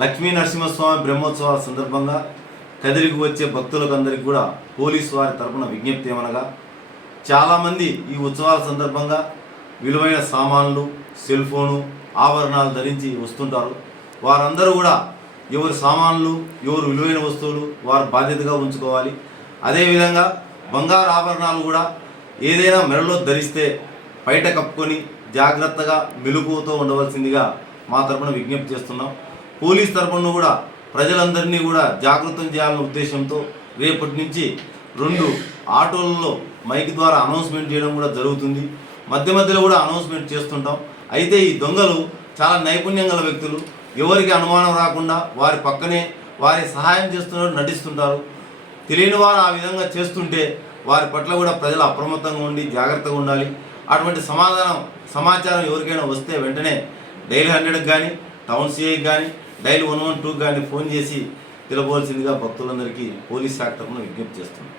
లక్ష్మీ నరసింహస్వామి బ్రహ్మోత్సవాల సందర్భంగా కదిరికి వచ్చే భక్తులకు అందరికీ కూడా పోలీసు వారి తరపున విజ్ఞప్తి ఏమనగా, చాలామంది ఈ ఉత్సవాల సందర్భంగా విలువైన సామాన్లు, సెల్ ఫోను, ఆభరణాలు ధరించి వస్తుంటారు. వారందరూ కూడా ఎవరి సామాన్లు, ఎవరు విలువైన వస్తువులు వారు బాధ్యతగా ఉంచుకోవాలి. అదేవిధంగా బంగారు ఆభరణాలు కూడా ఏదైనా మెడలో ధరిస్తే బయట కప్పుకొని జాగ్రత్తగా మెలకువతో ఉండవలసిందిగా మా తరపున విజ్ఞప్తి చేస్తున్నాం. పోలీస్ తరపున కూడా ప్రజలందరినీ కూడా జాగృతం చేయాలనే ఉద్దేశంతో రేపటి నుంచి 2 ఆటోలలో మైక్ ద్వారా అనౌన్స్మెంట్ చేయడం కూడా జరుగుతుంది. మధ్య మధ్యలో కూడా అనౌన్స్మెంట్ చేస్తుంటాం. అయితే ఈ దొంగలు చాలా నైపుణ్యం గల వ్యక్తులు. ఎవరికి అనుమానం రాకుండా వారి పక్కనే వారి సహాయం చేస్తున్నట్టు నటిస్తుంటారు. తెలియని వారు ఆ విధంగా చేస్తుంటే వారి పట్ల కూడా ప్రజలు అప్రమత్తంగా ఉండి జాగ్రత్తగా ఉండాలి. అటువంటి సమాచారం ఎవరికైనా వస్తే వెంటనే డైల్ 100కి కానీ, టౌన్ సిఐకి కానీ, డైల్ 112కి కానీ ఫోన్ చేసి తెలపవలసిందిగా భక్తులందరికీ పోలీస్ శాఖ తరఫున విజ్ఞప్తి చేస్తున్నాం.